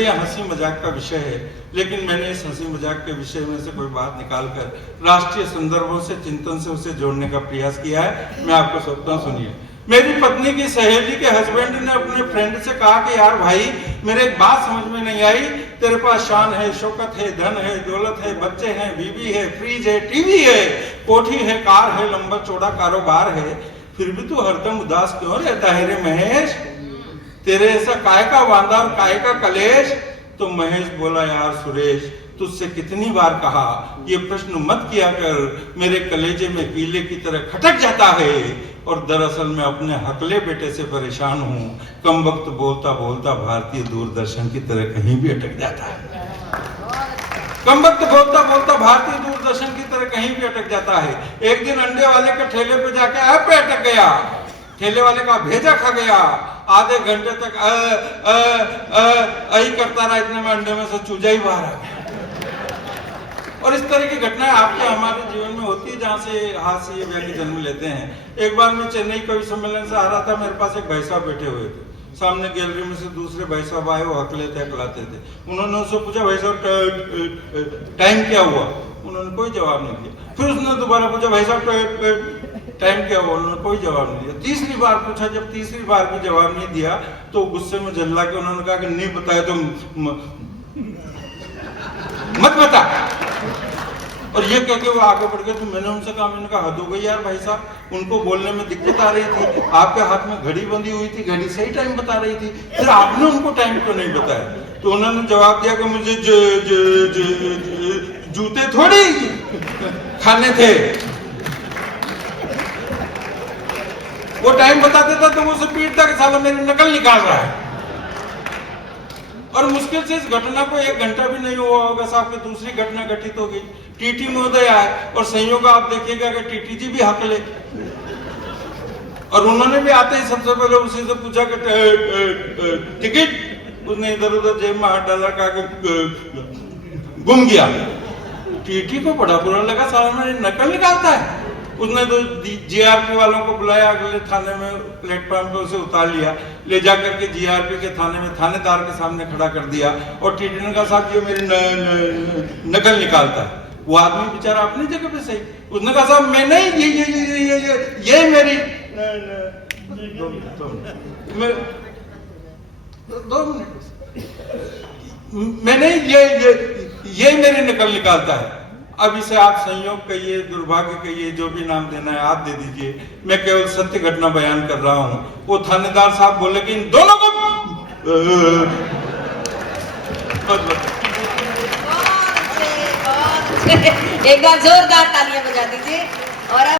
यह हंसी मजाक का विषय है, लेकिन मैंने इस हंसी मजाक के विषय में से कोई बात निकालकर राष्ट्रीय संदर्भों से चिंतन से उसे जोड़ने का प्रयास किया है। मैं आपको सुनाता हूं, सुनिए। मेरी पत्नी की सहेली के हस्बैंड ने अपने फ्रेंड से कहा कि यार भाई, मेरे एक बात समझ में नहीं आई, तेरे पास शान है, शौकत है, धन है, दौलत है, बच्चे हैं, बीवी है, फ्रिज है, टीवी है, कोठी है, कार है, लंबा चौड़ा कारोबार है, फिर भी तू हरदम उदास क्यों रहता है रे महेश? तेरे ऐसा काय का वांदा और काय का कलेश? तो महेश बोला, यार सुरेश, तुझसे कितनी बार कहा ये प्रश्न मत किया कर, मेरे कलेजे में कीले की तरह खटक जाता है, और दरअसल मैं अपने हकले बेटे से परेशान हूँ। कम वक्त बोलता बोलता भारतीय दूरदर्शन की तरह कहीं भी अटक जाता है। कम वक्त बोलता बोलता भारतीय दूरदर्शन की तरह कहीं भी अटक जाता है। एक दिन अंडे वाले के ठेले पे जाके ऐप पे अटक गया। ठेले वाले का भेजा खा गया। आधे घंटे तक ही करता रहा, इतने में अंडे में से चूजा ही बाहर आ गया। और इस तरह की घटनाएं आपके हमारे जीवन में होती है, जहाँ से हास्य ये व्यक्ति जन्म लेते हैं। एक बार मैं चेन्नई कवि सम्मेलन से आ रहा था, मेरे पास एक भाई साहब बैठे हुए थे। सामने गैलरी में से दूसरे भाई साहब आए, वो हकले थे, हकलाते थे। उन्होंने उससे पूछा, भाई साहब टाइम क्या हुआ? उन्होंने कोई जवाब नहीं दिया। फिर उसने दोबारा पूछा, भाई साहब टाइम क्या हुआ? उन्होंने कोई जवाब नहीं दिया। तीसरी बार पूछा, जब तीसरी बार भी जवाब नहीं दिया तो गुस्से में जल्ला के उन्होंने कहा कि नहीं बताया तो मत बता। और ये कह के वो आगे बढ़ गए। तो मैंने उनसे कहा, मैंने कहा हद हो गई यार भाई साहब, उनको बोलने में दिक्कत आ रही थी, आपके हाथ में घड़ी बंधी हुई थी, घड़ी सही टाइम बता रही थी, फिर आपने उनको टाइम क्यों नहीं बताया? तो उन्होंने जवाब दिया कि मुझे जूते थोड़ी खाने थे, वो टाइम बता देता तो वो उसे पीटता कि साला मेरी नकल निकाल रहा है। और मुश्किल से इस घटना को 1 घंटा भी नहीं हुआ होगा साहब कि दूसरी घटना घटित हो गई। टीटी महोदय आए और संयोग आप देखिएगा कि टीटी जी भी हकले, और उन्होंने भी आते ही सबसे पहले उसी से पूछा कि टिकट? उसने इधर उधर जेब में हाथ डाला, कहा कि गुम गया। टीटी को बड़ा बुरा लगा, साला मेरी नकल निकालता है। उसने तो जीआरपी वालों को बुलाया, अगले थाने में प्लेटफॉर्म पे उसे उतार लिया, ले जाकर के जीआरपी के थाने में थानेदार के सामने खड़ा कर दिया। और टीटी ने कहा, साहब ये मेरी नकल निकालता है। वो आदमी बेचारा अपनी जगह पे सही, उसने कहा, साहब मैं नहीं, ये मेरी 2 मिनट, मैंने ये मेरी नकल निकालता है। अब इसे आप संयोग कहिए, दुर्भाग्य कहिए, जो भी नाम देना है आप दे दीजिए, मैं केवल सत्य घटना बयान कर रहा हूं। वो थानेदार साहब बोले कि इन दोनों को एक बार जोरदार तालियां बजा दीजिए। और